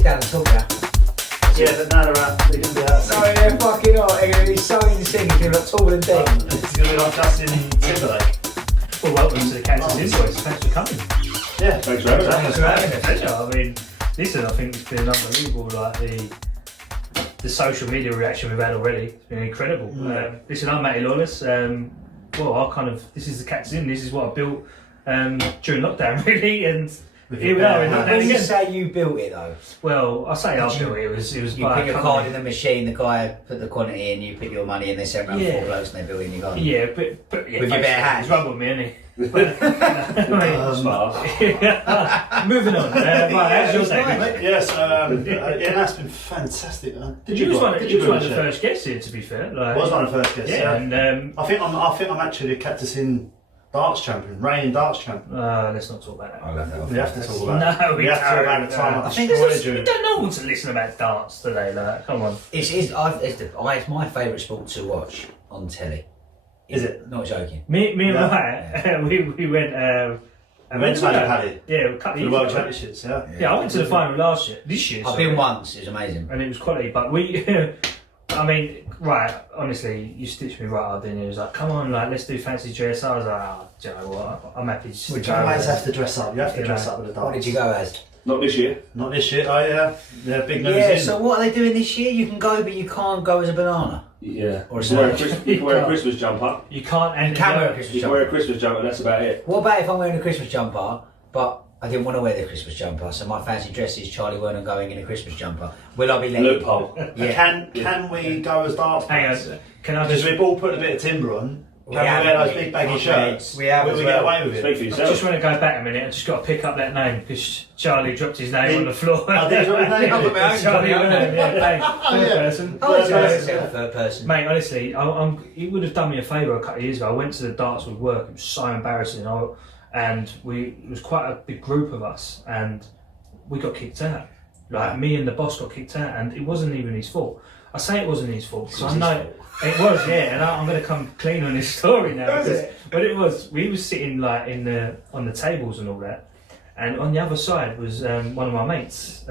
sit down and talk now. Yeah, but now they're going to be out. No, they're fucking hot. They're going to be so in sync. It's going to be like taller than Dean. It's going to be like Justin Timberlake. Well, welcome to the Cactus Inn, boys. Thanks for coming. Yeah, thanks for having us. Thanks for having us. Pleasure. I mean, listen, I think it's been unbelievable. Like the social media reaction we've had already, it's been incredible. Listen, I'm Matty Lawless. This is the Cactus Inn. This is what I built during lockdown, really, and here we are in lockdown When you again. say you built it though, Well, I say I built it. It was you by put a your company. card in the machine, the guy put the quantity in, you put your money in, they sent around 4 blokes and they built in your garden. Yeah, but yeah, With your bare hands. He's rubbing me, isn't he? Moving on. Right, how's your day, mate? Yes, that's been fantastic. You was one of the first guests here, to be fair. Like, I was one of the first guests. Yeah, Yeah. and I think I'm actually a Cactus Inn darts champion, reigning darts champion. let's not talk about that. I love that. We have to talk about. No, we have to talk don't. about the time I I think destroyed we you. don't know want to listen about darts today. Like, come on. It's my favourite sport to watch on telly. Is it? Not joking. Me and Matt, we went. I went to Paddy. Yeah, a couple For of the years World ago. Championships, yeah. Yeah, I went to the final this year. I've been once, it was amazing. And it was quality, but we. I mean, right, honestly, you stitched me right hard, didn't you? It was like, come on, like, let's do fancy dress. I was like, do you know what? I'm happy to You go. always have to dress up. You have to Yeah. dress up with the darts. What did you go as? Not this year. Not this year. Oh yeah, yeah, big nose Yeah, in. so what are they doing this year? You can go, but you can't go as a banana. Yeah. Or a You wear a sandwich. you can wear a Christmas jumper. You can't, and You can wear a Christmas You can wear a jumper. Christmas jumper. That's about it. What about if I'm wearing a Christmas jumper, but I didn't want to wear the Christmas jumper, so my fancy dress is Charlie Wernham going in a Christmas jumper. Will I be let? Loophole. Yeah. Can we go as darts hang players? on, can I Because just? we've all put a bit of timber on. Can we have, wear those mate. big baggy Okay. shirts? We have Will as we well. get away with Speak it? for I just yourself. want to go back a minute. I just got to pick up that name because Charlie dropped his name on the floor. Oh, did you drop his name? Yeah, but my own Charlie Charlie Wernham, Wernham. yeah, third person. Oh, it's Yeah. nice to say third person. Mate, honestly, he would have done me a favour a couple of years ago. I went to the darts with work. It was so embarrassing. It was quite a big group of us, and we got kicked out. Like, me and the boss got kicked out, and it wasn't even his fault. I say it wasn't his fault because I know it was, yeah. And I'm going to come clean on this story now. But it was. We were sitting like on the tables and all that, and on the other side was one of my mates,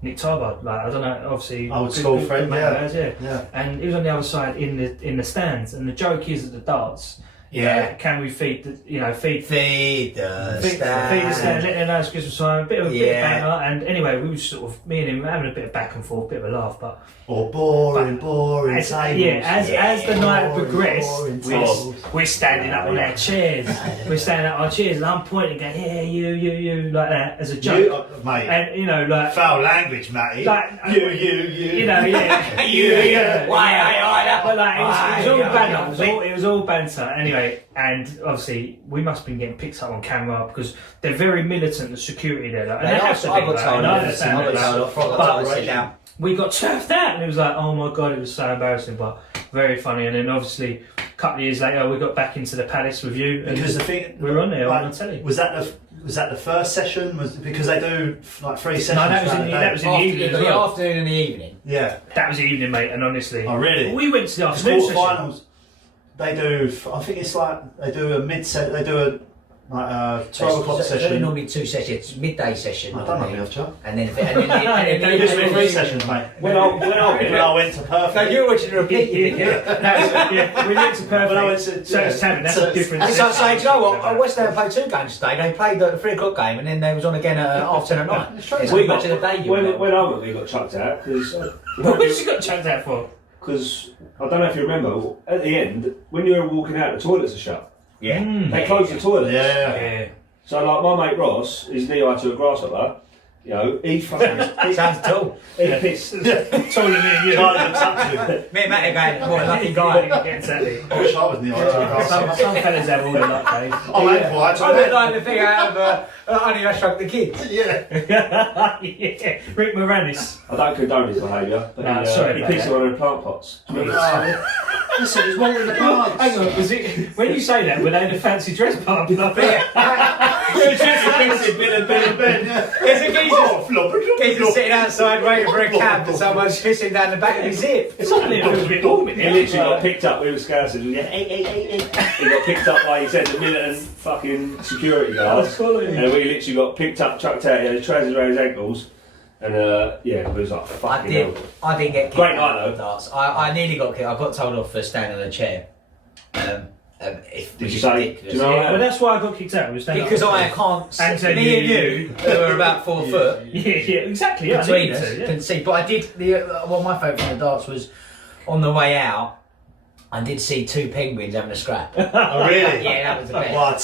Nick Tarbard. Like, I don't know, obviously Old school friend, mate of yeah. ours, yeah. Yeah. And he was on the other side in the stands. And the joke is at the darts, Yeah. can we feed the Feed the feed the stand, stand. let them know it's Christmas time, a bit of Yeah. banter. And anyway, we were sort of, me and him having a bit of back and forth, bit of a laugh, but Or boring as, tables. as the night progressed, boring we're, tables. we're standing up on our chairs. We're standing up on our chairs, and I'm pointing, going, yeah, you, like that, as a joke. You, mate. And you know, like, Foul language, Matty. Like, you. you know, yeah, but like, it was all banter. It was all banter. Anyway, and obviously we must have been getting picked up on camera because they're very militant. The security there, like, and they have to be. I got Like, told and I off. understand I got that, told off. I got but- told to sit down. we got turfed out, and it was like, oh my god, it was so embarrassing, but very funny. And then obviously a couple of years later, we got back into the Palace with you, and Because the thing, we were on there like, on the telly. Was that the first session? Was because they do like 3 sessions? No, that was throughout in the the, day. that was in the evening as well. afternoon and the evening. Yeah. That was the evening, mate. And honestly, Oh really? we went to the afternoon session. Quarterfinals. They do. I think it's like they do a mid-set. They do a 12 o'clock They're session. normally 2 sessions, midday session. I don't know, me, Joe. And then the Used to be 3 sessions, mate. When I went to Perth. No, you're watching the repeat. Yeah, we went to When I went Perfect. to- So it's Tavern, that's so a different. And so saying, you know what? West Ham played 2 games today. They played the 3 o'clock game, and then they was on again at half 10 at night. It's we much got, of the day. You when were. I went, we got chucked out What was you got chucked out for? because I don't know if you remember at the end when you were walking out, the toilets are shut. Yeah. They closed the toilets. Yeah. Yeah. So like my mate Ross is knee high to a grasshopper. You know, he fucking Sounds tall. he pissed. Taller than you. Charlie would touch you. Me and Matty going, what a lucky Lucky guy. guy. Exactly. I wish I was near Some fellas have all the luck days. I'm aiming for it. I look like the thing out of Honey, I Shrunk the Kids. Yeah. Yeah. Rick Moranis. I don't condone his behaviour, but No, he, sorry he about pissed that. in one of the plant pots. Do you remember? Listen, there's one in the plants. Hang on, was it when you say that? Were they in a fancy dress party? Like There's a geezer sitting outside waiting for a cab and someone's pissing down the back of his zip. Suddenly it feels a bit warm in He here. literally got picked up, we were scousers, we went, hey. He got picked up by, he said, the militant fucking security guards. And we literally got picked up, chucked out, he had his trousers around his ankles. And yeah, it was like fucking hell. I didn't get kicked Great out night, of darts. I nearly got kicked. I got told off for standing on a chair. Did you say? Do you know Yeah, well, that's why I got kicked out. Because I can't. And so Me and you, who are about 4 foot. Yeah, exactly. Yeah, Between us, couldn't see. But I did. Well, my favourite from the darts was on the way out. I did see 2 penguins having a scrap. Oh, really? Yeah, that was the best. Well, I'll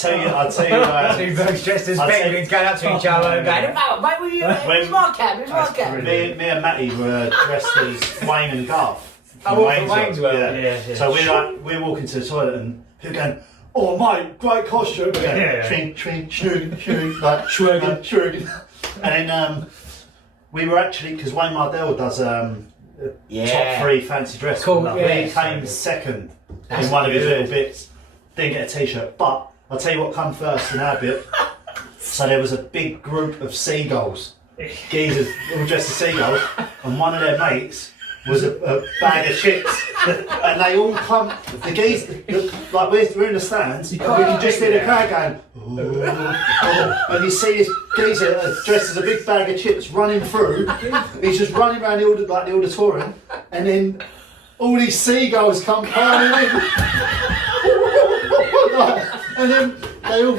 tell you. 2 birds dressed as I'll tell penguins going up to each other and going, mate, were you? It's my cab, it's my cab. Me and Matty were dressed as Wayne and Garth. Oh, what, from Wayne's World? Yeah. So we're walking to the toilet and people going, oh mate, great costume. We're going, shrink, like shrug. And then we were actually, because Wayne Mardell does top 3 fancy dress. Cool, We came second in one of his little bits. Didn't get a t-shirt, but I'll tell you what come first in our bit. So there was a big group of seagulls, geezers all dressed as seagulls, and one of their mates was a bag of chips, and they all come. The geese, like we're in the stands, and we can just hear the crowd going, oh, and you see this geezer dressed as a big bag of chips running through. He's just running around the auditorium, and then all these seagulls come piling in. And then they all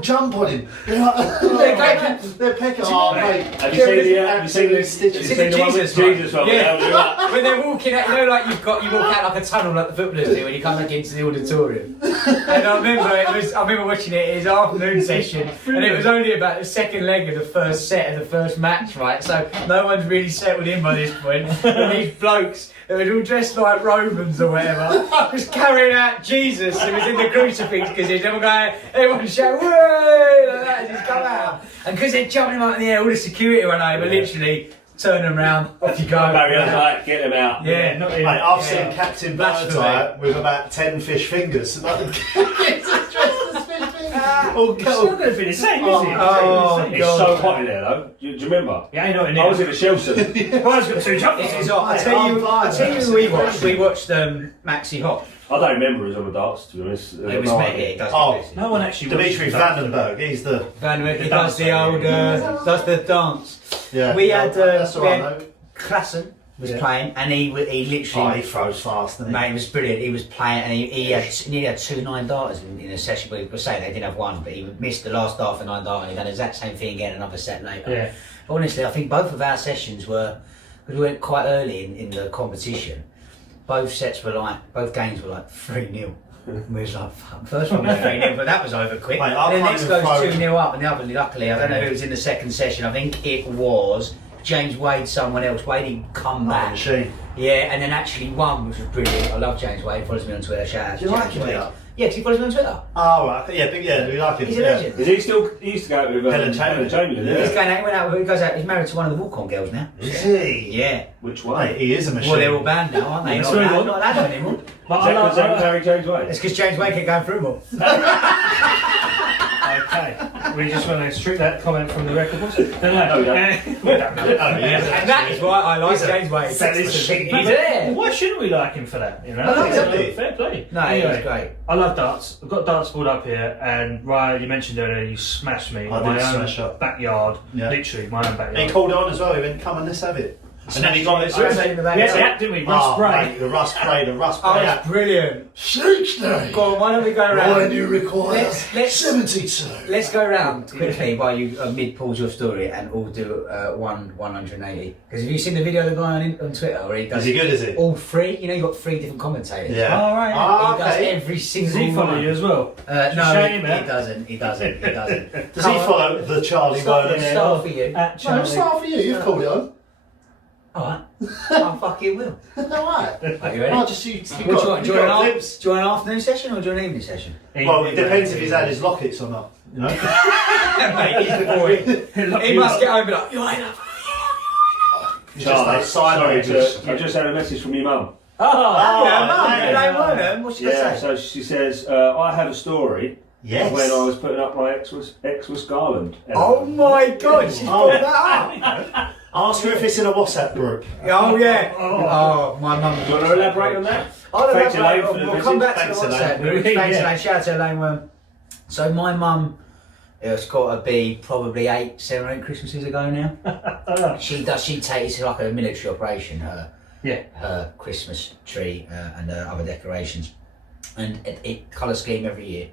jump on him. They're like, they're pecking. Oh, mate. Have you seen the one with Jesus one? Yeah. When they're walking out, you know, like you walk out like a tunnel like the footballers do when you come back into the auditorium. And I remember watching it. It was an afternoon session, and it was only about the second leg of the first set of the first match, right? So no one's really settled in by this point. And these blokes, they were all dressed like Romans or whatever, just carrying out Jesus. It was in the crucifix because everyone shouting, "Whoa!" like that as he's come out. And because they're jumping him up in the air, all the security went over, literally turn them round, off you go. Barriers, like, get them out. Yeah, Mate, I've seen Captain Birdseye with about 10 fish fingers. It's still going to be the same, is it? It's so hot in there though. Do you remember? Yeah, I know in I was in a Shelson. I've got 2 jumps. I tell you who we watched. We watched Maxi Hop. I don't remember us on the darts, to be honest. It was me. No one actually. Dimitri Vandenberg, he's the. He does the old, does the dance. Yeah. We had Klassen was playing, and he literally. he throws fast, doesn't he? Mate, it was brilliant. He was playing, and he nearly had 2 9-darters in a session. We were saying they didn't have one, but he missed the last dart for 9-dart, and he done the exact same thing again another set later. Yeah. Honestly, I think both of our sessions were, because we went quite early in the competition. Both games were like 3-0. We was like, fuck. First one was 3-0, but that was over quick. Mate, And the next goes 2-0 up, and the other, luckily, I don't know who was in the second session. I think it was James Wade, someone else. Wade, he'd come back. Machine. Yeah, and then actually won, which was brilliant. I love James Wade. Follows me on Twitter. Shout out to You like James him, Wade. yeah? Yeah, because he follows me on Twitter. Oh, right. Yeah, we like him. He's a legend. Is he still? He used to go out with Helen Chamberlain. Yeah. He goes out. He's married to one of the walk-on girls now. Is he? Yeah. Which one? Mate, he is a machine. Well, they're all banned now, aren't they? Not allowed anymore. Because they married James Wade. It's because James Wade kept going through more. Okay. We just want to strip that comment from the record. No, we don't. And that is why I like James Wade. He's there. Why shouldn't we like him for that? You know, No, exactly. Fair play. No, Anyway, he's great. I love darts. I've got a darts board up here, and Ryan, you mentioned earlier you smashed me in I my did own smash up. backyard. Yeah. Literally, my own He backyard. called on as well. He went, "Come on, let's have it." And then he got it. I was in the back. We had the app, didn't we? Rust spray. Mate, the rust Oh, spray. it's brilliant. 60. Go on, why don't we go around? Why do you require Let's- 72? Let's go around quickly while you mid-pause your story and all do 180. Because have you seen the video of the guy on Twitter where he does Is he good, is he? all 3? You know, you've got 3 different commentators. Yeah. Oh, right. He does okay. every Does single he follow one. you as well? No, Shame, he doesn't. He doesn't. Does he follow the Charlie Wernham? Start for you. At No, Charlie. start for you. You've called it on. Alright. I fucking will. Alright. Are you ready? Oh, just you. Do you want an afternoon session or do you want an evening session? Well, it depends if he's had his lockets or not. You know. Mate, he's the boy. He must get home and be like, you ain't up. He's Charlie, just that sorry, silent. I just had a message from your mum. Oh, yeah, Mum, hey. Dave Winsley. What's she Yeah, gonna say? so she says, I had a story Yes. when I was putting up my Xmas garland. Oh my god, she Oh. brought that up. Ask her if it's in a WhatsApp group. Oh yeah. Oh, my mum. Do you want to elaborate on that? I'll Thanks, elaborate. Elaine, for the We'll come back to the Thanks, WhatsApp Elaine. group. Thanks, Yeah. Elaine. Shout out to Elaine Worm. So my mum It's got to be probably 7 or 8 Christmases ago now. She takes it's like a military operation. Her Christmas tree and her other decorations, and it colour scheme every year.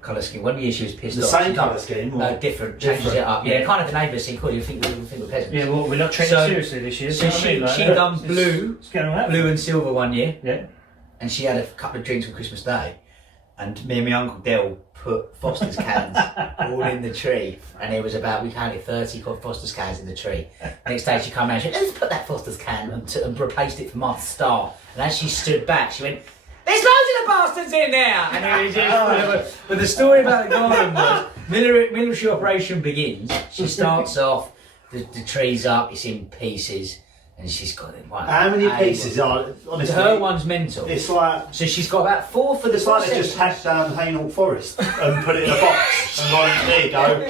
Colour scheme. One year she was pissed off. The same colour scheme? Or? No, different. Changes it up. Yeah, kind of the neighbours think, cool, you think we're peasants. Yeah, well, we're not treating it seriously this year. So she done blue and silver one year. Yeah. And she had a couple of drinks on Christmas Day, and me and my Uncle Del put Foster's cans all in the tree, and it was we counted 30 Foster's cans in the tree. Next day she came around, she went, let's put that Foster's can and replaced it for my star. And as she stood back, she went, there's loads of the bastards in there! And it was just, but the story about the garden was, military operation begins, she starts off, the tree's up, it's in pieces, and she's got it. How many pieces are, honestly? Her one's mental. It's like... So she's got about 4 for the... It's like they just hacked down Hainault Forest and put it in a box and gone, there you go,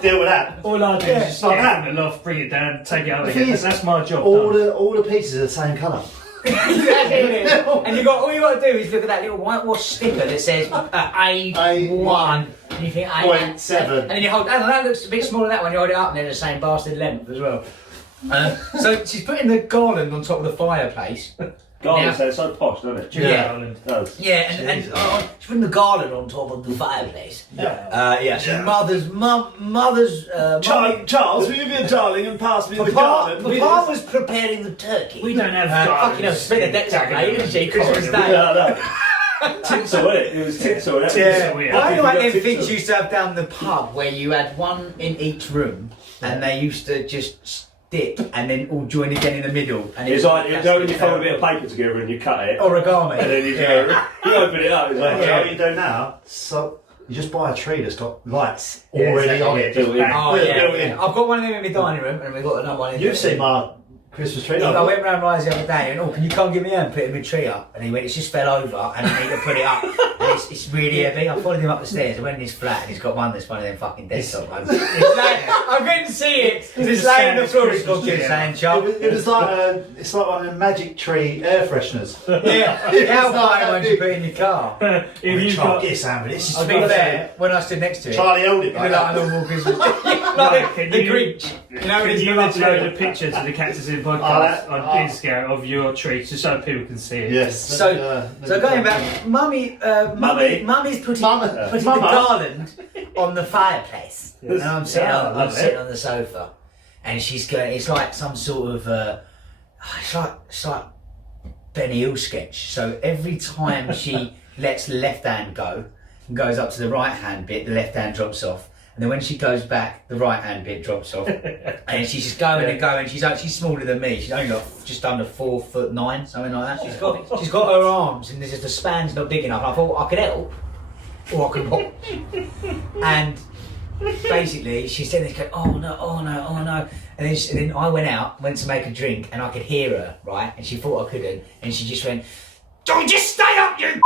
deal with that. All I do is just get it in the loft, bring it down, take it out again. That's my job. All the pieces are the same colour. And all you got to do is look at that little whitewash sticker that says A1, and you think A7, and then you hold. And that looks a bit smaller than that one. You hold it up, and they're the same bastard length as well. So she's putting the garland on top of the fireplace. Garland sounds so posh, doesn't it? Yeah, does. Yeah, and she's putting the garland on top of the fireplace. So mother's. Charles, will you be a darling and pass me the garland? Papa was preparing the turkey. We don't have fucking hell, spin the decks out, mate, isn't she? Christmas Day. Tinsel, wasn't it? It was tinsel. I know like them things you used to have down the pub where you had one in each room, and they used to just stick and then all join again in the middle. And it's like, you know, when you fold a bit of paper together and you cut it. Origami. And then you open it up. It's like, you know what you do now? So you just buy a tree that's got lights already on it. I've got one of them in my dining room, and we've got another one in You've seen my Christmas tree? I went round Rise the other day and can you come give me a hand putting my tree up? And he went, it's just fell over and I need to put it up. And it's really heavy. I followed him up the stairs. I went in his flat and he's got one that's one of them fucking desktop ones. I couldn't see it. It's laying on the floor. It's got good saying, Chuck. It was like it's like one of the magic tree air fresheners. How far ones you put in your car? If you got this, this to be fair, when I stood next to it, Charlie held it like a normal Christmas. Like the Grinch. You know, can you upload a picture to the Cactus Inn podcast on Instagram of your tree just so people can see it? Yes. So going back, Mummy's putting the garland on the fireplace, and I'm sitting on the sofa, and she's going. It's like some sort of it's like Benny Hill sketch. So every time she lets the left hand go and goes up to the right hand bit, the left hand drops off. And then when she goes back, the right hand bit drops off, and she's just going and going. She's smaller than me. She's only got just under 4'9", something like that. She's got her arms, and the span's not big enough. I thought I could help, or I could watch. And basically, she said this, going, oh no, and then I went to make a drink, and I could hear her, right, and she thought I couldn't, and she just went, "Don't just stay up, you."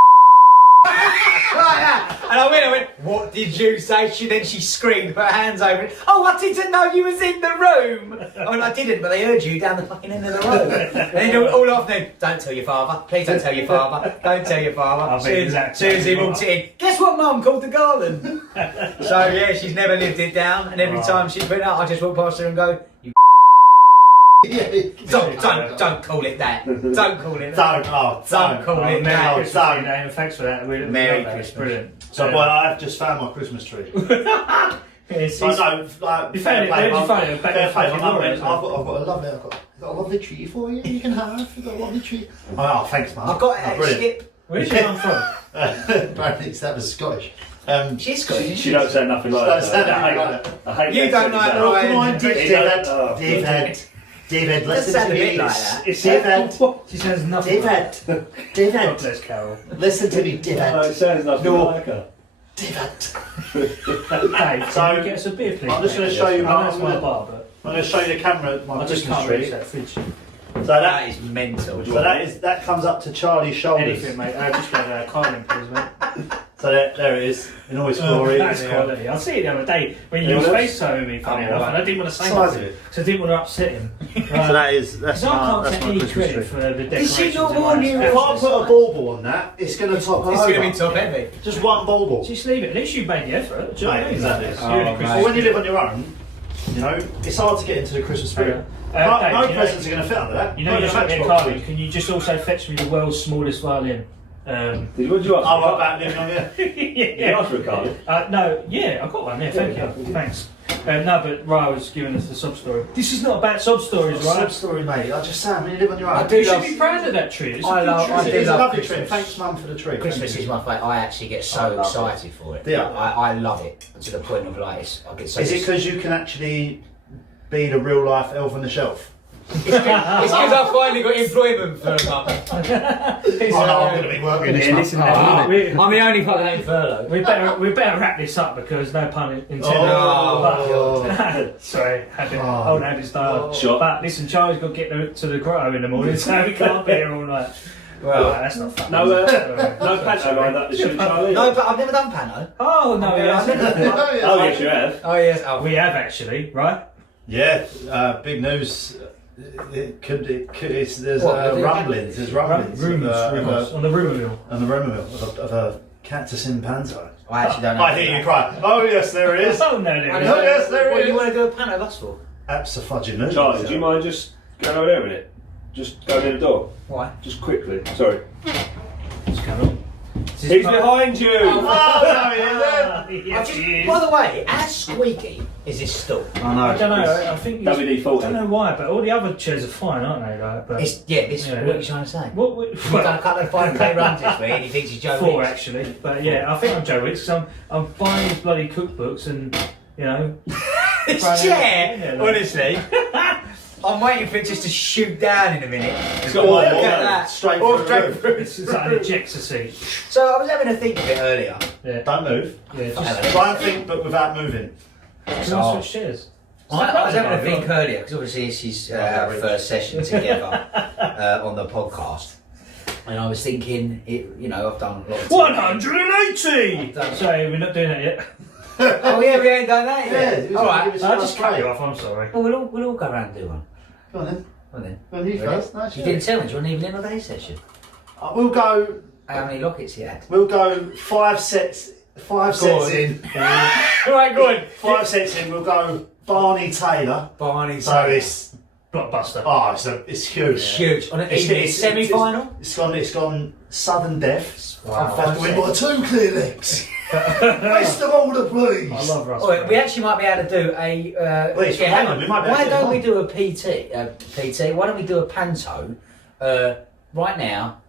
Like that. And I went, what did you say? She screamed, put her hands over it. Oh, I didn't know you was in the room. I didn't, but they heard you down the fucking end of the road. And then all afternoon, don't tell your father. Please don't tell your father. Don't tell your father. Soon as he walked in, guess what Mum called the garland? So yeah, she's never lived it down. And every time she put it up, I just walk past her and go, you don't call it that. Don't call it that. Don't call it that. Thanks for that. Merry Christmas. Brilliant. So, boy, I have just found my Christmas tree. You found it? Where did you find it? I've got a lovely tree for you. You can have. I've got a lovely tree. Oh, thanks, man. I've got it. Skip. Where's she come from? Apparently, that was Scottish. She's Scottish. She don't say nothing like that. I hate you don't know it, Ryan. David, listen to me. Like that. David. She says nothing. David. God bless Carol. Listen to me, David. No, it sounds nothing like her. David. Dave, so can you get us a beer, please? I'm just going to show you my bar, but I'm going to show you the camera my I just Christmas can't tree. reach that fridge. So that is mental. So that comes up to Charlie's shoulders. Anything, mate. I'll just get a Carling, please, mate. So there it is, in all its glory. That's It's quality. I see it the other day when you Anyone was else? FaceTiming me, funny enough, and I didn't want to say Size of nothing it. because I didn't want to upset him. So that's Because I can't my take any Christmas credit tree. for the Is decorations. she not in my warning you? house. If I put a bauble on that, it's going to top It's over. going to be top heavy. Just one bauble. Just leave it. At least you made the effort. Do you know what I Mate, mean? exactly. That's Oh, really mate. Christmas. Well, when you live on your own, you know, it's hard to get into the Christmas spirit. Dave, No you know- presents are going to fit under that. You know Not you're the sat there, Matchbox Carly. would. Can you just also fetch me the world's smallest violin? What did you ask? Oh, right back living on here. Did you ask for a card? No, yeah, I got one. Yeah, thank you. Thanks. No, but Ryan was giving us the sob story. This is not about sob stories, Sub right? story, mate. I just say, when you live on your own. I do You should love be proud of that tree. It's a I good love- tree. I do It's a love lovely Christmas. tree. Thanks, Mum, for the tree. Christmas Thank is you. my favourite. I actually get I so love excited for it. Yeah. I love it to the point of like I get so. Is it because you can actually be the real life elf on the shelf? It's because I finally got employment for a month. Oh no, I'm going to be working this month. listen, I'm we- the only fucking ain't furlough. we better wrap this up because no pun intended. Oh. But- sorry, old habit style. Sure. But listen, Charlie's got to get to the grotto in the morning, so we can't be here all night. Well, That's not fun. No, no panto lined up this year, Charlie. no, but I've never done panto. Oh no, Yeah, yeah. Oh, yes, you have. Oh yes, oh. We have actually, right? Yeah, big news. There's What, the rumblings. There's rumblings. Rumours on the rumour mill. On the rumour mill of a Cactus Inn panto. I actually don't know. I hear you cry. Oh yes, there it is. Oh no, there I it know. is. yes, there What it you is. want to do a panto of us for? Abso-fudging Charlie, do you mind just going over there a minute? Just go near the door. Why? Just quickly. Sorry. What's going on? He's behind you! Oh no, it is. Yes, he is. By the way, how squeaky is this stool? I know. I don't know. I think he's, WD-40. I don't know why, but all the other chairs are fine, aren't they? Like, but This is Yeah. what you're trying to say. what? We've done a couple of 5K runs this week and he thinks he's Joe Four Wicks. actually, but yeah, I think I'm Joe Wicks because I'm buying these bloody cookbooks and you know. This Right, chair, yeah, like- honestly, I'm waiting for it just to shoot down in a minute. It's got Oh, one look more. at that. Straight Oh, through the straight roof. through. It's like an ejector seat. So I was having a think of it earlier. Yeah, Don't move. yeah. Fine. Just Try and think, but without moving. can I switch chairs? I was having a think earlier because obviously this is our first session together on the podcast, and I was thinking, I've done a lot of 180. Done. Sorry, we're not doing that yet. Oh yeah, we ain't done that yet. Yeah, All right. It's I first just cut play. you off. I'm sorry. Well, we'll all go around and do one. Go on then. Well then. Go on, you Ready? first. No, You sure. didn't tell me. Do you want an evening or day session? We'll go. How many lockets you had? We'll go 5 sets. 5 Go sets on. in. Right, good. 5 sets in. We'll go Barney Taylor. Barney. So it's Blockbuster. it's huge. huge on an evening semi-final. It's gone sudden death. Wow. Have to win by 2 clear legs. Best of all the please. I love Russ. Oh, we actually might be able to do a. Wait, hang on, we might be able Why to do don't one. we do a PT? Why don't we do a panto? Right now,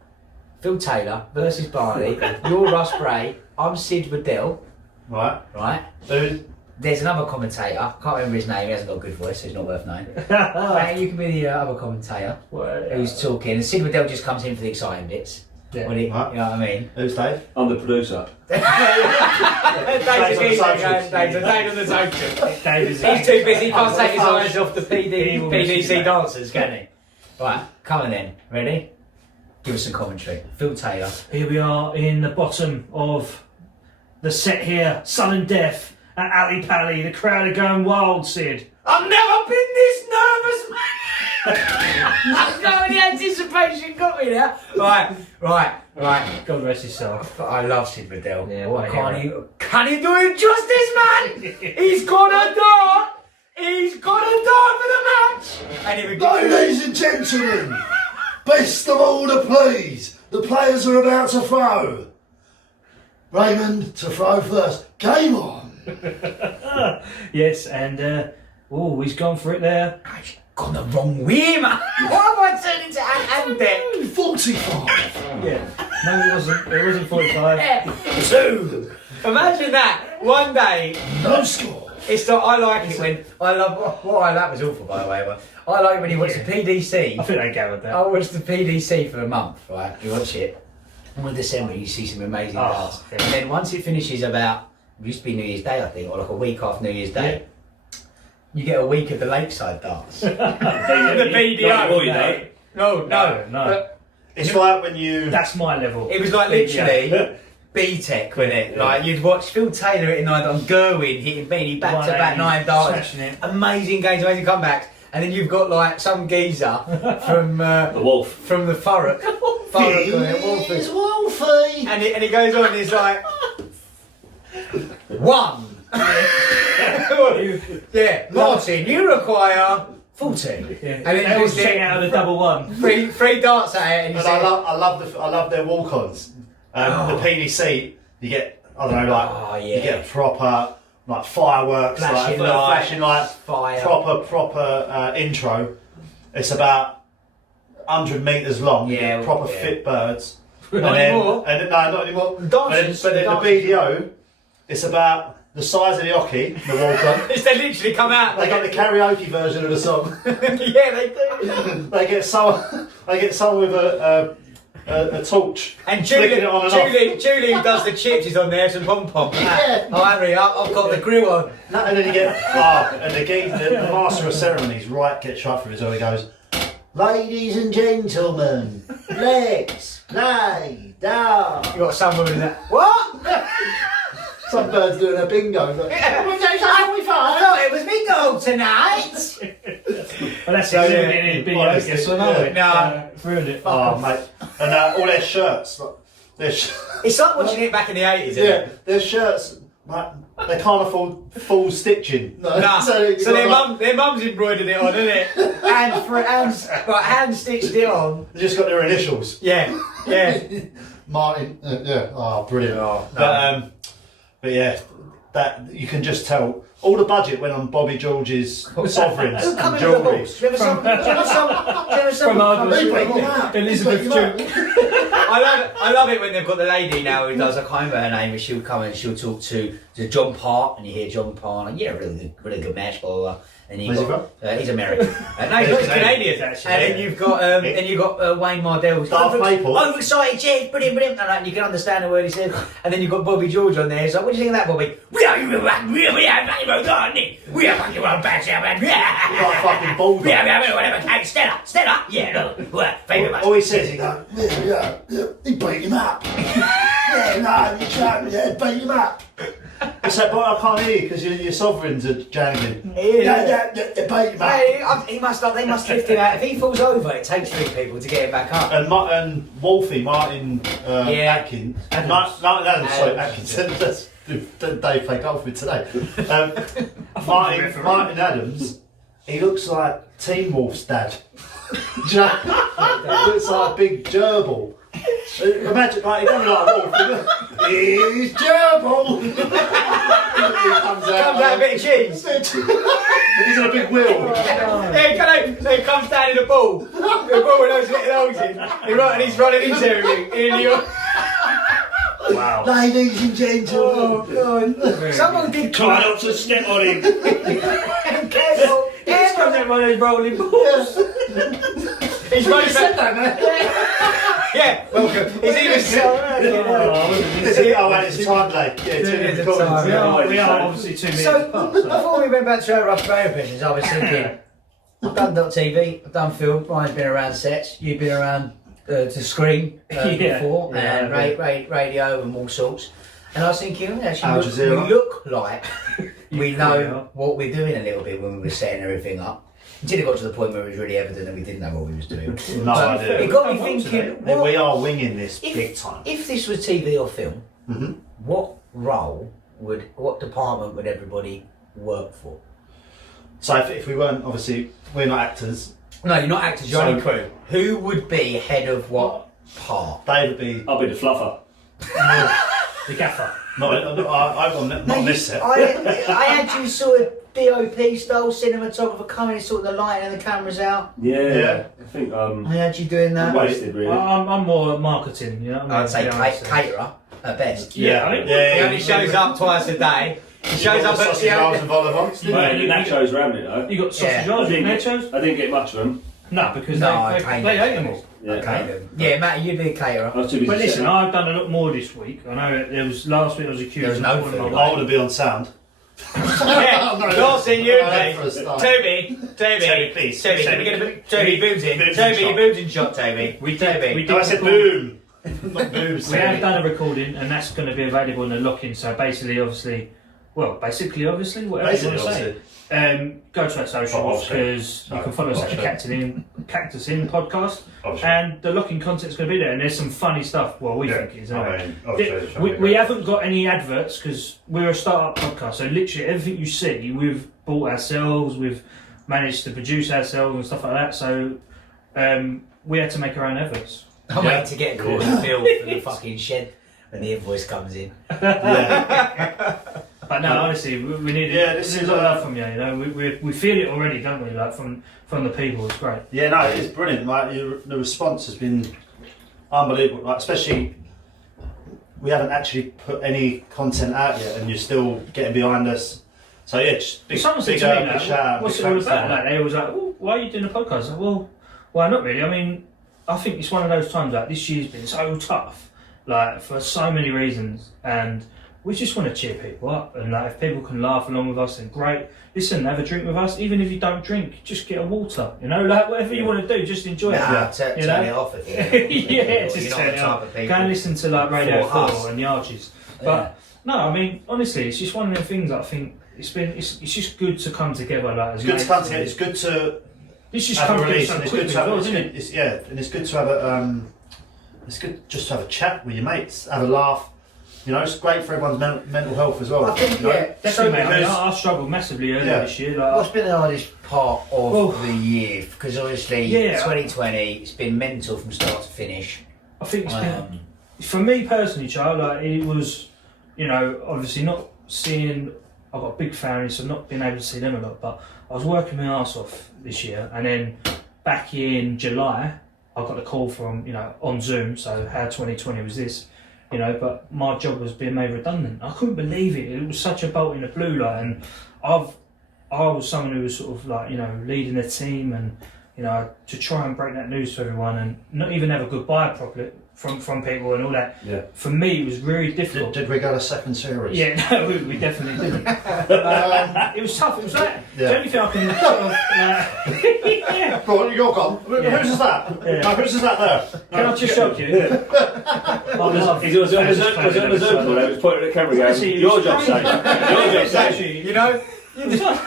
Phil Taylor versus Barney. You're Russ Bray. I'm Sid Waddell. Right. Right. Dude. There's another commentator. Can't remember his name. He hasn't got a good voice, so he's not worth knowing. Right, you can be the other commentator who's talking, and Sid Waddell just comes in for the exciting bits. Yeah. When he, Right. You know what I mean? Who's Dave? I'm the producer. Dave's on the socials. Dave's on the social. Dave is He's too busy, he can't take his I'm eyes off the He will miss PDC you. dancers, can he? Right, come on then. Ready? Give us some commentary. Phil Taylor. Here we are in the bottom of the set here, sudden death at Ali Pally. The crowd are going wild, Sid. I've never been this nervous, man! I've got the anticipation got me there. Right. God rest his soul. I love Sid Waddell. Yeah, what a Can he do it justice, man? He's got a dart! He's got a dart for the match! And he would Ladies and gentlemen, best of all the please. The players are about to throw. Raymond to throw first. Game on. Yes, and he's gone for it there. I've gone the wrong way, man. Why have I turned into an deck? 45. Yeah. No, it wasn't. It wasn't 45. 2. Imagine that. One day, No score. it's not. I like it when I love. That was awful, by the way. But I like it when you watch the PDC. I think they gathered that. I watched the PDC for a month. Right, you watch it. And in December, you see some amazing darts. yeah. And then once it finishes about, it used to be New Year's Day, I think, or like a week after New Year's Day. You get a week of the lakeside darts. the BDO. Not all you know. No. No. It's like when you. That's my level. It was like literally B-Tech, wasn't it? Like you'd watch Phil Taylor hitting 9 darts, Gerwin hitting Beanie back-to-back 9 darts. Amazing games, amazing comebacks. And then you've got like some geezer from The Wolf. from the Thurrock. It's Wolfie. And he goes on and he's like 1. Yeah, Martin, you require 40. Yeah. And then They you always just check get out the double one. three darts at it, and you And say, I love their walk-ons. The PDC, you get you get proper like fireworks, flashing lights, fire. proper intro. It's about 100 metres long. You get proper fit birds. Not anymore. No, not anymore. Dancers, But then the BDO, it's about the size of the hockey, the walk-on. They literally come out. They got the karaoke version of the song. Yeah, they do. They get someone with a torch. And flicking it on and off. Julie who does the chips is on there, some pom-pom. Yeah. Oh, hurry up, I've got the grill on. And then you get and the master of ceremonies gets right through as well. He goes, "Ladies and gentlemen, let's play down." You got some woman in that. What? Some bird's doing a bingo. Like, I thought it was bingo tonight. Well, that's So, it. yeah. It video, Well, I guess, aren't we? No. Ruined it. Oh mate, and all their shirts. It's like watching it back in the 80s, isn't Yeah, it? their shirts. Like, they can't afford full stitching. No. Nah. So you got, their mum's embroidered it on, isn't it? Hand stitched it on. They just got their initials. Yeah, yeah. Martin. Yeah. Oh, brilliant. Oh, But yeah, that you can just tell. All the budget went on Bobby George's sovereigns Who come and in with the jewellery. horse? Do you ever some From come in? Elizabeth Duke. I love it when they've got the lady now who does, I can't remember her name, but she'll come and she'll talk to John Parr, and you hear John Parr, and yeah, really good match, blah, blah, blah. And Where's he from? He's American. No, he's Canadian actually. And then you've got Wayne Mardell. Darth Maple. Overexcited, yeah, brilliant. And you can understand the word he said. And then you've got Bobby George on there. He's like, what do you think of that, Bobby? We are fucking well back here, man. Like fucking bulldog. Whatever. Stand up. Yeah, no. Favourite match. All he says, he goes, yeah, he beat him up. Beat him up. It's like, but I can't hear you because your sovereigns are jangling. Yeah. They beat him up. Hey, they must lift him out. If he falls over, it takes 3 people to get him back up. And Wolfie, Martin Atkins. Atkins. That's Dave played golf with today. Martin Adams, he looks like Teen Wolf's dad. He looks like a big gerbil. Imagine, like, he's only like a wolf. He's gerbil. He comes out a bit of cheese. He's on a big wheel. He comes down in a ball. The ball with those little holes in. And he's running into everything. Wow. Ladies and gentlemen. Oh, God. Someone did Try not to step on him. Careful. He's got that one of those rolling balls. He's running back. Yeah, welcome. He's even It's time delay. Yeah, 2 minutes recording. We are obviously 2 minutes So, apart. before we went back to our rough player opinions, I was thinking, I've done .tv, I've done film, Ryan's been around sets, you've been around to screen before, and radio and all sorts. And I was thinking, actually, we look like we know what we're doing a little bit when we were setting everything up. Until it got to the point where it was really evident that we didn't know what we was doing. No idea. It got me thinking, We are winging this big time. If this was TV or film, what department would everybody work for? So if we weren't, obviously, we're not actors. No, you're not actors, you're only crew. Who would be head of what part? They would be. I'll be the fluffer. The gaffer. Not this set. I had you sort of DOP style cinematographer coming and sorting the lighting and the cameras out. Yeah. I think I had you doing that. wasted really. I'm more marketing, you know. I'd say caterer at best. Yeah. He only shows up twice a day. He shows up at sausage rolls and vol au vents, didn't Mate, you? the nachos ran it though. You got sausage Yeah. rolls I and didn't nachos? I didn't get much of them. No, because No, they ate them all. Yeah. Okay. Yeah, Matt, you'd be a caterer. I was too busy. But listen, setting up. I've done a lot more this week. I know there was last week I was accused There was of no pulling food. my I want to be on sound. Yeah, last thing you Oh, for a start. Toby, please. Toby, can we get a bit? Toby, boobs in. Boobs in Toby, shot. boobs in shot, Toby. We Toby. did No, I said record- boom. Not boobs. We have done a recording, and that's going to be available in the lock-in. So basically, obviously, whatever you want to say. Go to our socials because you can follow us at the Cactus Inn podcast, and the lock-in content's going to be there. And there's some funny stuff. Well, we think it is. Anyway. We haven't got any adverts because we're a start-up podcast. So literally everything you see, we've bought ourselves. We've managed to produce ourselves and stuff like that. So we had to make our own adverts. I'm waiting to get a call and bill for the fucking shed when the invoice comes in. But no, honestly, we need this is a lot of love from you. You know, we feel it already, don't we? Like from the people, it's great. Yeah, no, it is brilliant. Like the response has been unbelievable. Like especially, we haven't actually put any content out yet, and you're still getting behind us. So yeah, just big, someone said to me, like, what's it all about? Like they was like, well, why are you doing a podcast? Like, well, why not really? I mean, I think it's one of those times like this year's been so tough, like for so many reasons, and we just want to cheer people up. And like if people can laugh along with us, then great. Listen, have a drink with us. Even if you don't drink, just get a water. You know, like whatever you want to do, just enjoy it. Turn it off at the end. Yeah, just turn it off. Go and listen to like Radio 4 and the Archies. But no, I mean honestly, it's just one of the things that I think it's just good to come together. Like it's good to come together. It's good to. This just comes together so quickly as well, isn't it? And it's good to have a. It's good just to have a chat with your mates, have a laugh. You know, it's great for everyone's mental health as well. I think, definitely, mate. I mean, I struggled massively earlier this year. Like, what's been the hardest part of the year? Because obviously, 2020, it's been mental from start to finish. I think it's been, for me personally, Charlie, like, it was, you know, obviously not seeing. I've got a big family, so not being able to see them a lot. But I was working my arse off this year, and then back in July, I got a call from on Zoom. So how 2020 was this? But my job was being made redundant. I couldn't believe it. It was such a bolt in the blue, like, and I was someone who was sort of like, leading a team and, to try and break that news to everyone and not even have a goodbye properly from people and all that. Yeah. For me, it was really difficult. Did we go to second series? Yeah, no, we definitely didn't. It was tough. It was like the only thing I can sort of. Go on, you're gone. Whose is that? Yeah. No, whose is that there? Can I just shock you? He was on a Zoom call. He was pointing at the camera going, your job's safe. Your job's safe.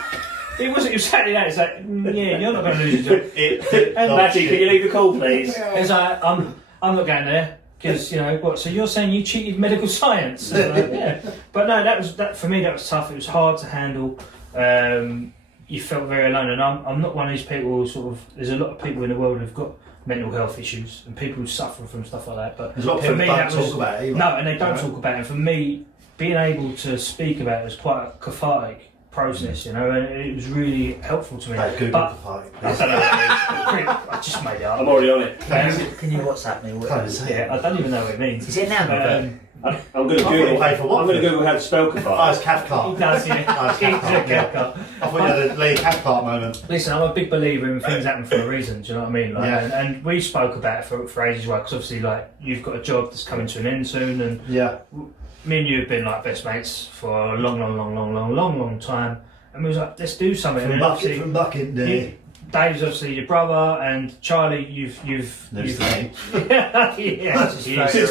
It wasn't exactly that. It's like, you're not going to lose your job. Matty, can you leave the call, please? It's like, I'm not going there because what? So you're saying you cheated medical science? Yeah. But no, that for me that was tough. It was hard to handle. You felt very alone, and I'm not one of these people who sort of. There's a lot of people in the world who've got mental health issues and people who suffer from stuff like that. But there's a lot of people that don't talk about it either. No, and they don't talk about it. And for me, being able to speak about it was quite a cathartic process, and it was really helpful to me. Hey, Google cathartic. I don't know what it is. I just made it up. I'm already on it. Can you WhatsApp me? I don't even know what it means. Is it now? I'm going to Google how to spell Cathcart. Oh, it's Cathcart. He does, Cathcart. I thought you had a Lee Cathcart moment. Listen, I'm a big believer in things happen for a reason, do you know what I mean? Like, and we spoke about it for ages, right? Because obviously, like, you've got a job that's coming to an end soon, and me and you have been like best mates for a long time, and we was like, let's do something. From Bucket Day. Dave's obviously your brother, and Charlie, you've Since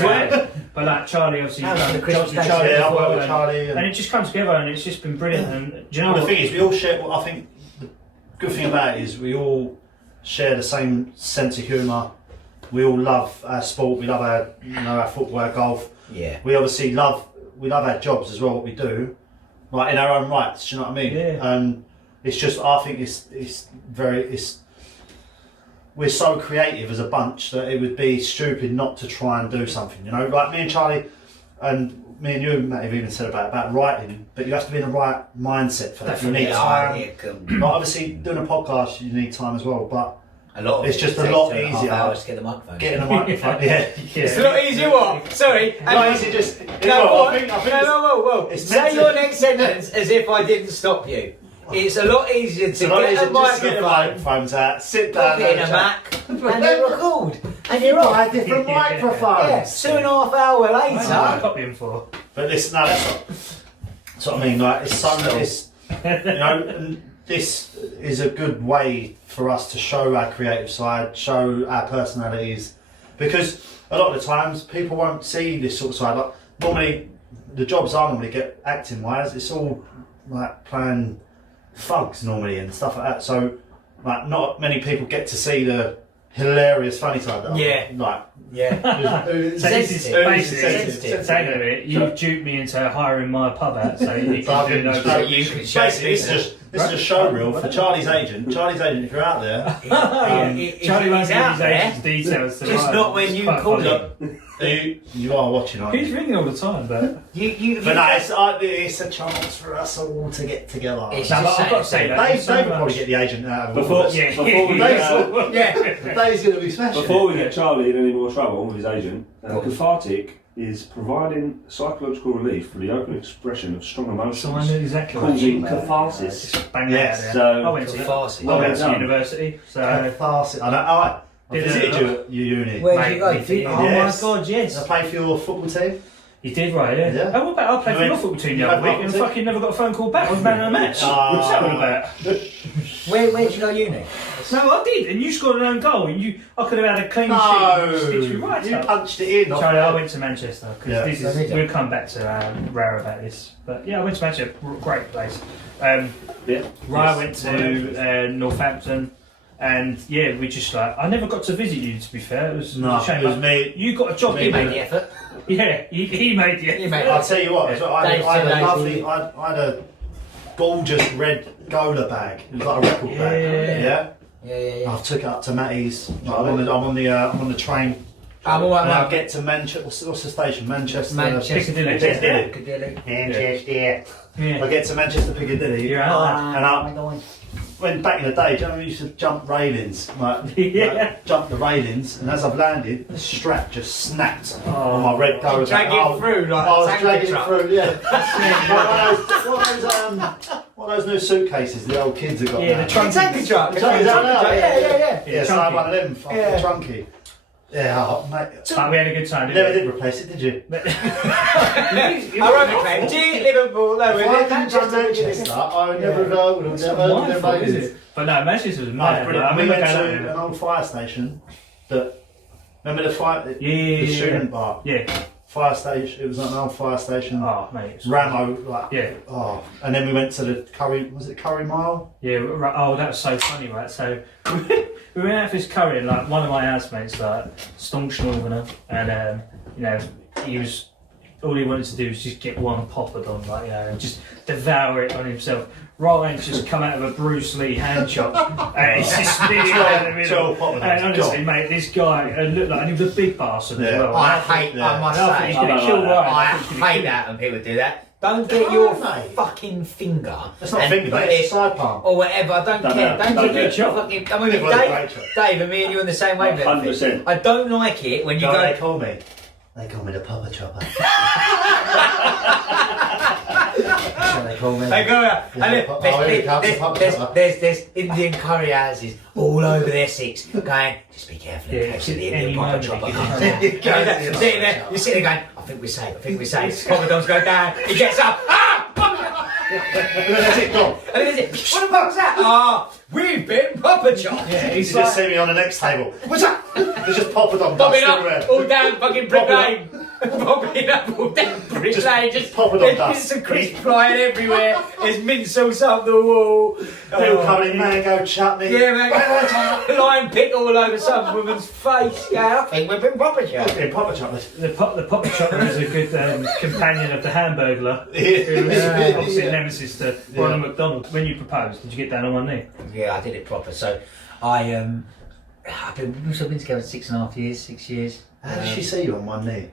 when? But like Charlie, obviously, Charlie, and it just comes together, and it's just been brilliant. And do you know what? The thing is, we all share. I think the good thing about it is we all share the same sense of humour. We all love our sport. We love our football, our golf. Yeah. We obviously love our jobs as well. What we do, like in our own rights. Do you know what I mean? Yeah. And it's just, I think we're so creative as a bunch that it would be stupid not to try and do something. Like me and Charlie, and me and you, Matt, have even said about writing. But you have to be in the right mindset for that. You need time. Like obviously, doing a podcast, you need time as well. But it's just a lot easier. Hours to get the microphone. Getting the microphone, It's a lot easier. What? Sorry. Not easy. Just whoa. Say your next sentence as if I didn't stop you. It's a lot easier to get a microphones out, sit down, in a Mac, and then record. And you're on. Buy different microphones. 2.5 hours later. What am I copying for? But listen, no, that's what I mean. Like it's and this is a good way for us to show our creative side, show our personalities. because a lot of the times people won't see this sort of side. Like normally, the jobs I normally get acting wise, it's all like playing thugs normally and stuff like that. So like not many people get to see the hilarious funny side. That So this is basically, hang on a minute, you duped me into hiring my pub out so you can do no So you can show Basically, this is a show reel for Charlie's agent. Charlie's agent, if you're out there, Charlie wants to give out his there, agent's details to just not when you call him. you are watching, aren't He's you? ringing all the time, but But no, it's a chance for us all to get together. It's no, just but I've got to saying, say that. Dave will probably get the agent out of all Before, of us. Yeah. Dave's going to be smashing. before we get Charlie in any more trouble with his agent, Cathartic is providing psychological relief for the open expression of strong emotions. So I knew exactly what causing you meant. catharsis. Just bang that Yes, out there. so- I went to Farsi. I went to done. university, so Catharsis. I visited you at your uni. Where'd Mate, you go? we did. Oh, Oh Yes. my god, yes. I played for your football team. You did, right, yeah. Yeah. Oh, what about I played for your football team the You other played week and football fucking never got a phone call back. I was man of the match. Oh. What's that all about? Where'd you go uni? No, I did, and you scored an own goal, and I could have had a clean sheet and stitched me right you up. punched it in. Charlie, I went to Manchester because Yeah. this is. We'll come back to Rare about this, but yeah, I went to Manchester. Great place. Yeah. Rye went to Northampton, and yeah, we just like I never got to visit you. To be fair, it was No, a shame. it was but me. You got a job. You made the effort. Yeah, he made the. You made I'll tell you what. Yeah. I had a Dave's lovely. I had a gorgeous red Gola bag. It was like a record bag. Yeah. I took it up to Matty's. I'm on the train. I'm all right, and I mate. get to Manchester. What's the station? Manchester. Piccadilly. Piccadilly. Manchester. Yeah. I get to Manchester Piccadilly. You're out. And when back in the day, do you know, we used to jump railings, like jump the railings, and as I've landed, the strap just snapped on my red Gola. Drag it through like I was tanker dragging truck. it through, yeah. What are those new suitcases the old kids have got Yeah, now? the trunk. Tanker truck. Is that now? Yeah. Yeah, so I had one of them, fucking Yeah. trunky. Yeah, oh, mate. But we had a good time. You Didn't never we? did replace it, did you? Ironically, G Liverpool, no, If we're I in hadn't done Manchester. Manchester, I would never have would have It's never not heard my of them fault, is ladies. it? But no, Manchester was No, mad. brilliant. I We remember went going to an old fire station that, remember the fire, the Yeah. student bar? Yeah. Fire station, it was an old fire station. Oh, mate. it's- Ramo, like, Yeah. oh, and then we went to the was it Curry Mile? Yeah, right. Oh, that was so funny, right? So we went out for this curry, and like one of my housemates, like staunch northerner, and you know, he was all he wanted to do was just get one poppadom, like and just devour it on himself. Ryan's just come out of a Bruce Lee hand chop, and he's just spinning down the middle. And honestly, mate, this guy looked like, and he was a big bastard as well. I hate, I must I think say, he's going to kill Ryan. I think he's gonna hate kill that when people do that. Don't get your mate. fucking finger. That's not and finger, put mate, it's it- side palm. or whatever. I don't care. Don't Don't get get your shot. fucking. I mean, It was a great Dave, shot. Dave, and me and you on the same wavelength. 100%. I don't like it when you You know what go. they call me? They call me the Papa Chopper. That's what they call me. They go out, Yeah, and oh, here it comes, the pub shopper. there's Indian curry houses all over Essex going, just be careful in Yeah, case of the any Indian papa moment chopper it comes could in. You're sitting there going, I think we're safe. Papa Dom's go down, he gets up, And then that's it, gone. and then what the fuck's that? We've been Papa Chop. Yeah, You he's should just like, see me on the next table. What's that? There's just popping on Bobbing dust up, everywhere. all down fucking Brick Bobbing Lane. Bobbing up, all down Brick Just Lane. Just popping on there's dust. bits of crisp flying everywhere. There's mint sauce up the wall. People coming in, mango chutney. Yeah, man. Lime pick all over some woman's face. Yeah, I think we've been Papa Chop. In Papa Chopper. the Papa Chopper is a good companion of the Hamburglar. Yeah. Who was Yeah. opposite nemesis to Ronald McDonald. When you proposed, did you get down on one knee? Yeah, I did it proper. So I've been together 6.5 years, 6 years. How did she see you on one knee?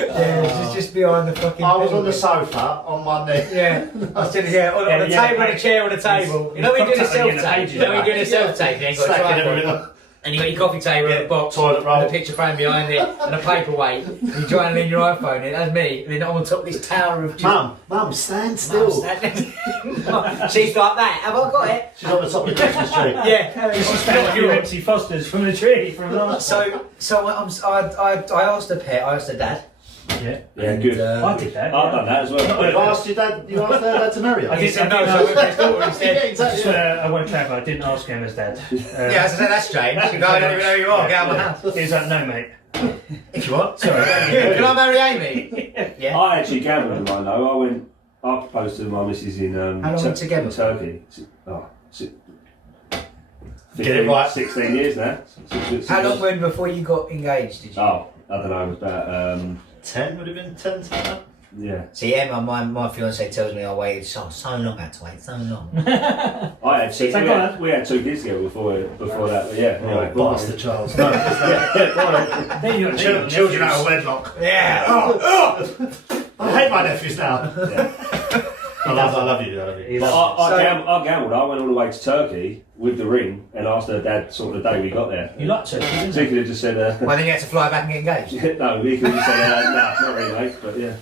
Yeah, just behind the fucking. I was on the sofa on one knee. Yeah, I was sitting here on a Yeah, table, and a chair on a table. You know when you're doing a self tape. You know when you're doing a self tape, you ain't got a Stacking tripod. everything. And you got your coffee table and a box, Toilet roll. and a picture frame behind it, and a paperweight. You try and lean your iPhone in. That's me. And then I'm on top of this tower of. Mum, stand still. She's like that. Have I got it? She's on the top of the Christmas tree. Yeah. She found a few empty Fosters from the tree from last. So I asked a pet. I asked a dad. Yeah. Yeah, good. I did that. I've done that as well. You asked their dad to marry you? I He did said no, no, so I went for his daughter instead. Yeah, exactly. I want to clarify, I didn't ask him as dad. Yeah, as I said, that's strange. You go, I don't even know who you are. Get out of my house. He was like, no, mate. If you want. Sorry. Can I marry Amy? Yeah. I actually gambled with mine though. I proposed to my missus in How long together? Turkey. Get it right. 16 years now. How long when before you got engaged? Did you? Oh, I don't know. It was about 10 would have been 10 time. yeah. See, Emma, my fiance tells me I waited so long. I had to wait so long. I had we had 2 kids together before that, but yeah. Anyway, Bastard Charles. No, Then you're children out of wedlock. Yeah. I hate my nephews now. Yeah. I love you. I gambled. I went all the way to Turkey with the ring and asked her dad sort of the day we got there. You like Turkey, didn't So he could have just said, Well, then you had to fly back and get engaged. no, he could have just said, nah, not really, mate. But yeah.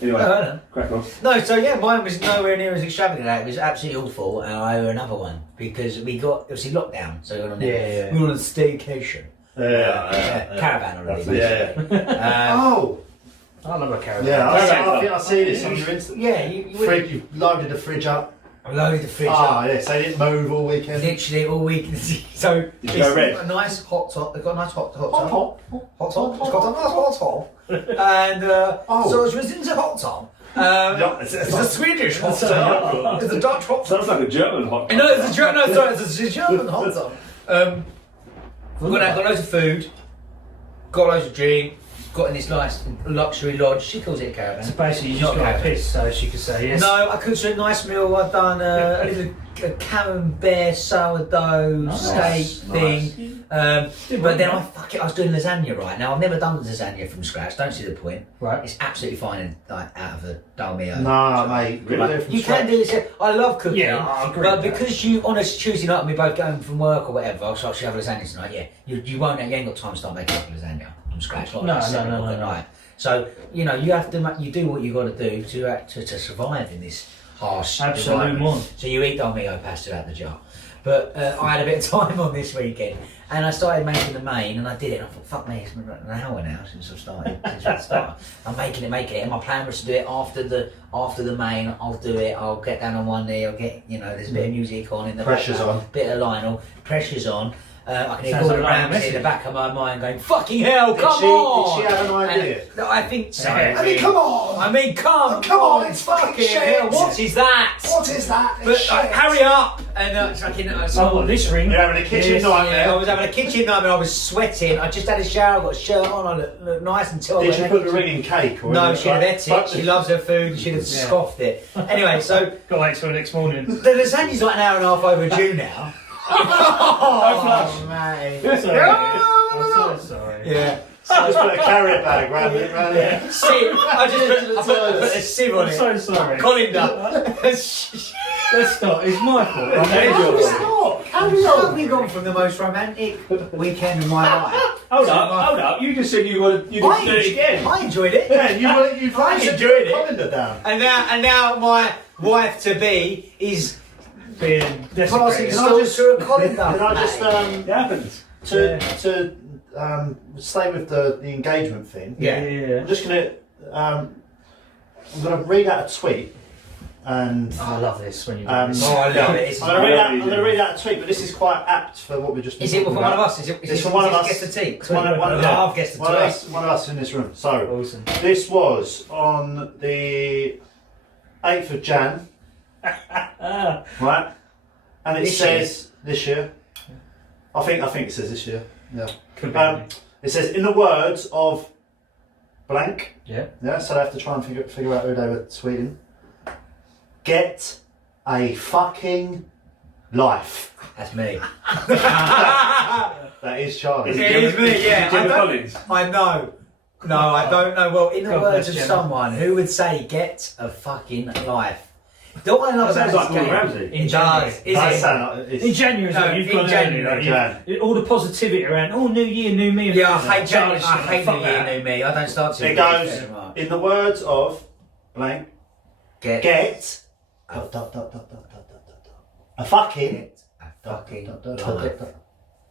Anyway, No. crack on. No, so yeah, mine was nowhere near as extravagant. It was absolutely awful, and I owe another one because we got obviously lockdown, so we went on we went on a staycation, caravan already. Oh! I love a caravan. Yeah, I think I see this on your Insta. Yeah, You loaded the fridge up. I loaded the fridge up. Ah, yeah, so they didn't move all weekend. Literally all week. So Did you it's go red? a nice hot top. They've got a nice hot top. Hot. It's got a nice hot top. And so it was in the hot top. It's a Swedish hot top. It's a Dutch hot top. Sounds like a German hot dog. No, it's a German hot top. We got loads of food, got loads of drink, got in this nice luxury lodge. She calls it a caravan. So basically, you just got a piss so she could say yes. No, I cooked a nice meal. I've done a little camembert sourdough steak thing. But then I was doing lasagna right. Now, I've never done lasagna from scratch. Don't see the point. Right. It's absolutely fine out of a dalmio. Nah, mate. You can do this. I love cooking. Yeah, I agree But with that. because you, on a Tuesday night, and we both going from work or whatever, so I'll have lasagna tonight. Yeah, you won't. You ain't got time to start making up lasagna from scratch. Like No. at night. So you have to. You do what you got to do to survive in this harsh environment. Absolutely. So you eat dalmio pasta out the jar. But I had a bit of time on this weekend, and I started making the main, and I did it. And I thought, fuck me, it's been an hour now since I started. I'm making it, and my plan was to do it after the main. I'll do it. I'll get down on one knee. I'll get there's a bit of music on in the Pressure's background, on. Bit of Lionel. Pressure's on. I can hear Sounds Gordon like Ramsay Messi. in the back of my mind going, fucking hell, come Did on! she have an idea? No, I think so. Yeah. Come on! Come on, it's fucking hell, shit. what is that? What is that? But hurry up! And So what, this ring? You're having a kitchen nightmare. I was having a kitchen nightmare, I was sweating, I just had a shower, got a shirt on, I looked nice until I Did you went put in the the ring in cake? Or No, was she'd have ate it, like- she loves her food, she'd have scoffed it. Anyway, so Got to wait till the next morning. the lasagna's like an hour and a half overdue now. Oh, mate. Sorry. I'm so sorry. Yeah. Just put a carrier bag around it. Sieve. I just put a sieve on I'm it. so sorry. Colander. Let's stop. It's my fault. Stop! Carry How have on! we gone from the most romantic weekend of my life? Hold up. You just said you wanted to do it again. I enjoyed it. Yeah, you I set enjoyed the it. colander down. And now my wife to be is Being passing desecrated. stories through a colander. Can I just It happens. to stay with the engagement thing? Yeah. I'm just gonna I'm gonna read out a tweet and I love this when you do Oh, this. I love it. I'm gonna read out a tweet, but this is quite apt for what we just been Is it talking from one of about. us? Is It's from one of us. Guess the tea. One of I've guessed the one of tea. us, one of us in this room. So Awesome. this was on the 8th of Jan, right? And it This says this year. I think it says this year. Yeah. Could be. It says in the words of blank. Yeah. Yeah. So they have to try and figure out who they were tweeting. Get a fucking life. That's me. That is Charlie. It is me, yeah. Jimmy I Collins. know. No, I don't know. Well, in the God words bless of Gemma. someone who would say, get a fucking life. Don't I love That about sounds this like Gordon game? Ramsay. It does. Is Does it? sound like it's- In January, No, you've in gone January. Jan. all the positivity around, new year, new me. And Yeah, I hate January. Charlie, I hate fuck New Year, that. New Me. I don't start to. It goes in the words of blank. Get a fucking a fucking life.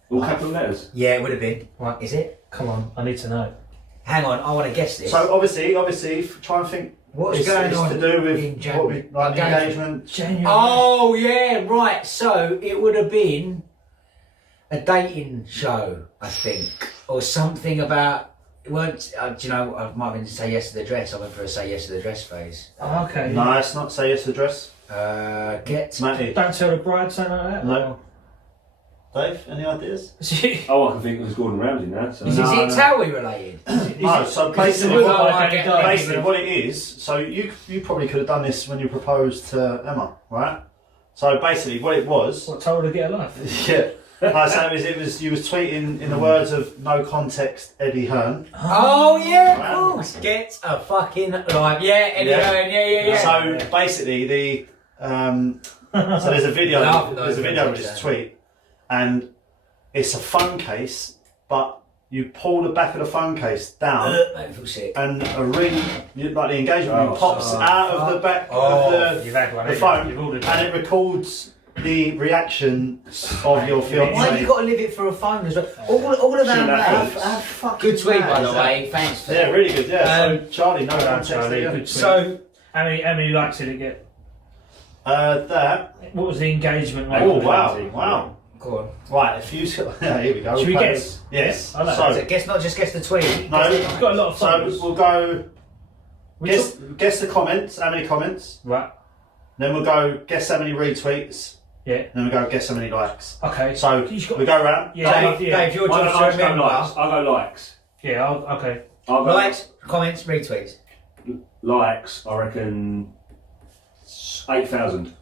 All capital letters. Yeah, it would have been. Right. Is it? Come on, I need to know. Hang on, I want to guess this. So obviously, try and think. What's going on to do with in what January? we, like engagement. January. Oh yeah, right. So it would have been a dating show, I think, or something about. Weren't do you know? I might have been to Say Yes to the Dress. I went for a Say Yes to the Dress phase. Oh, okay. No, it's not Say Yes to the Dress. Get Matty. Don't tell the bride, something like that. No. Dave, any ideas? Oh, I can think it was Gordon Ramsay now. So. Is it Towie related? No, so basically, what it is, so you probably could have done this when you proposed to Emma, right? So basically, what it was. What, told her to get a life? Yeah. No, so it was you was tweeting in the words of No Context Eddie Hearn. Oh yeah, of course. Get a fucking life. Yeah, Eddie Hearn. Yeah. So basically, so there's a video. There's a video of this tweet, and it's a phone case, but you pull the back of the phone case down, and a ring, like the engagement ring, pops out of the back of the phone, and it records the reaction of your fiance. Why have you got to live it for a phone as well? All of that. Good tweet, by the way. Thanks. Yeah, really good. Yeah. So Charlie, no context. Charlie, there. good tweet. So how many likes did it get? That. What was the engagement like? Oh wow. go on. Right, if you here we go. Should we guess? Yes. I like So guess, not just guess the tweet. No, We've got a lot of so followers. we'll go. Guess the comments. How many comments? Right. Then we'll go guess how many retweets. Yeah. Then we go guess how many likes. Okay. So we go round. Yeah. Dave, your I'll job's to go remember. likes. I'll go likes. Yeah. Okay. I'll go Likes, comments, retweets. likes. I reckon 8,000.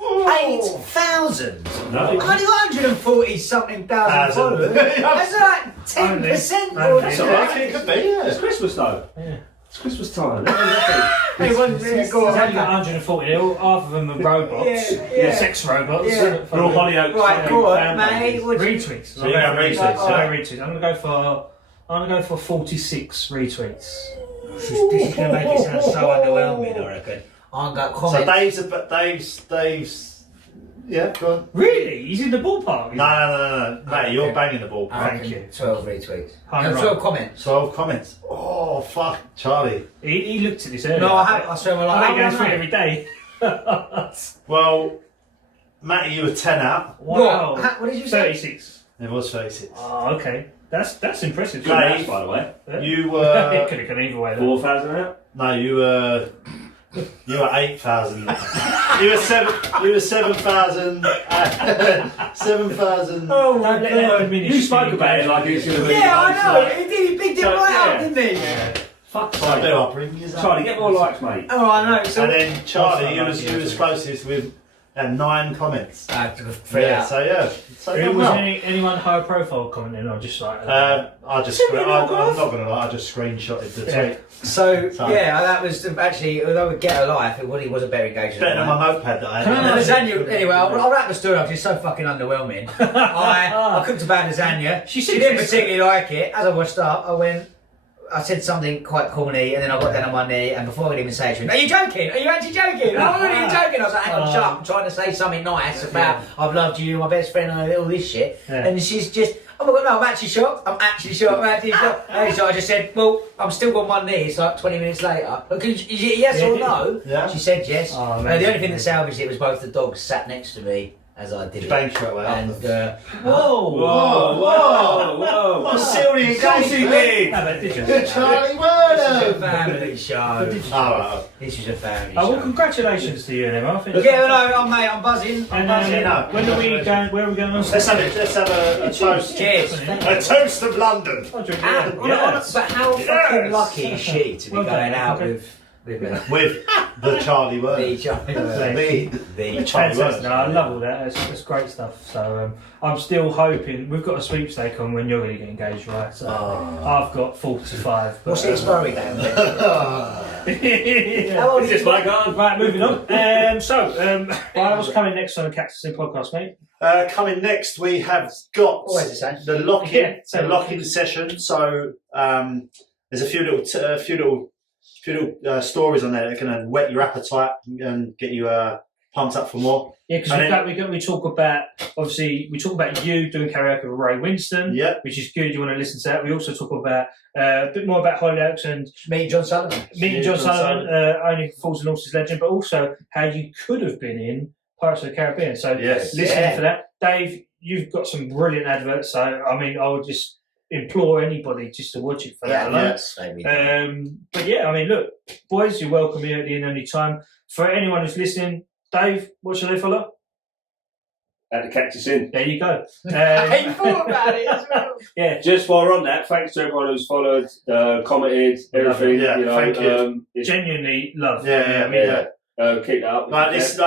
8,000? No. I've only got 140 something thousand followers. That's like 10%. That's all right. It could be. It's Yeah. Christmas though. Yeah. It's Christmas time. Everyone's Hey, one minute, go There's on. only got 140. They're all, half of them are robots. Yeah. Sex robots. Yeah. We're all Hollyoaks. Right, go on, mate. Retweets. So you go retweets, I'll go retweets. I'm gonna go for 46 retweets. This is going to make it sound so underwhelming, I reckon. I'm going to comment. So Dave's. Yeah, go on. Really? He's in the ballpark. No. Mate, you're banging the ball. I Thank reckon you. 12 retweets. I'm No, right. 12 comments. 12 comments. Oh, fuck, Charlie. He looked at this earlier. No, I haven't. I swear my life. I go through it every day. Well, Matty, you were 10 out. Wow. What did you say? 36. It was 36. Oh, okay. That's impressive. Good match, by the way. You It were. could have gone either way. Though. 4,000 out. No, you were 8,000. You were 7,000. 7,000. Oh my Don't let that god. diminish. You spoke about it like it's going to be. Yeah, I know. He did. He picked it So, right up, yeah. didn't he? Yeah. Fuck So I do. I'll bring you Charlie, get more likes, mate. Oh, I know. So And then Charlie, Also, you was closest with 9 comments. three Yeah, out. so yeah. So Was well. anyone high profile commenting or just like? I'm not gonna lie. I just screenshotted the tweet. So Sorry. yeah, that was actually. Although we get a life, it was a better engagement. Better than my notepad that I Can I had. Lasagna. Anyway, I'll wrap the story up. It's so fucking underwhelming. I cooked a bad lasagna. She didn't particularly like it. As I washed up, I said something quite corny, and then I got down on my knee, and before I could even say it, she went, "Are you joking? Are you actually joking? I'm really joking." I was like, "Hang on, shut up. I'm trying to say something nice about I've loved you, my best friend, and all this shit." Yeah. And she's just, "Oh my god, no, I'm actually shocked. I'm actually shocked." So I just said, "Well, I'm still on one knee." It's like 20 minutes later. Is it yes or no? Yeah. She said yes. Oh, The amazing. only thing that salvaged it was both the dogs sat next to me as I did it. Bang straight away. And Whoa. What a silly Of course he did. No, but did you? Charlie this was a Wernham. family show. Oh, This was a family Oh, well, show. congratulations to you, then. I think. Yeah, no, mate, I'm buzzing. I'm And buzzing. when are we going? Where are we going? let's have a toast. Cheers. A toast of London. I'll drink Ah, it. but how fucking Yes. lucky is she to be Well going done. out Okay. with me? With the Charlie The Wernham. Charlie The Charlie Fantastic. No, I Wernham. love all that. It's great stuff. So I'm still hoping we've got a sweepstake on when you're going to get engaged, right? So I've got 45. But, What's the expiry date on it? yeah. How old It's are just you? like on. Right, moving on. What's coming next on the Cactus Inn podcast, mate? Coming next, we have got Always the same. the lock-in, Yeah, the lock-in session. So there's a few little stories on there that are going to whet your appetite and get you pumped up for more. Yeah, because we talk about, obviously, we talk about you doing karaoke with Ray Winston, which is good. You want to listen to that. We also talk about a bit more about Hollyoaks and meeting John Sullivan. Only Fools and Horses legend, but also how you could have been in Pirates of the Caribbean. So listening for that. Dave, you've got some brilliant adverts. So, I mean, I would just implore anybody just to watch it for that alone. But yeah, I mean, look, boys, you're welcome here at the Inn any time. For anyone who's listening, Dave, what should they follow? At the Cactus Inn. There you go. You thought about it as well. Yeah. Just while we're on that, thanks to everyone who's followed, commented, everything. Yeah, you know, thank you. Genuinely love. Keep that up. But this,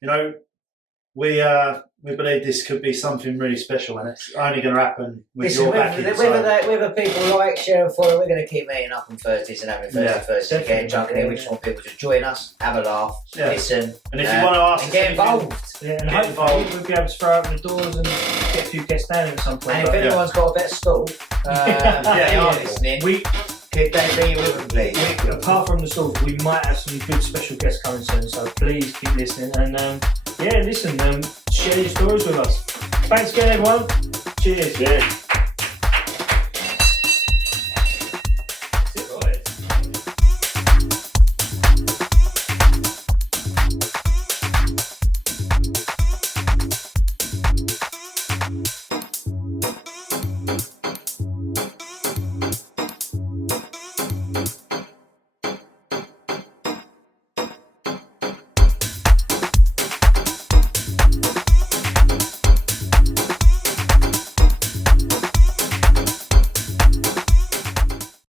you know, we believe this could be something really special, and it's only going to happen with your backing. Whether people like, share, and follow, we're going to keep meeting up on Thursdays and having Thursdays and getting drunk in here. We just want people to join us, have a laugh, listen, and if you want to ask, and get involved. Yeah, and hopefully we'll be able to throw open the doors and get a few guests down at some point. And if anyone's got a better stall, they are listening. Could they be with them, please? Apart from the stalls, we might have some good special guests coming soon, so please keep listening. And listen, share your stories with us. Thanks again, everyone. Cheers. Cheers.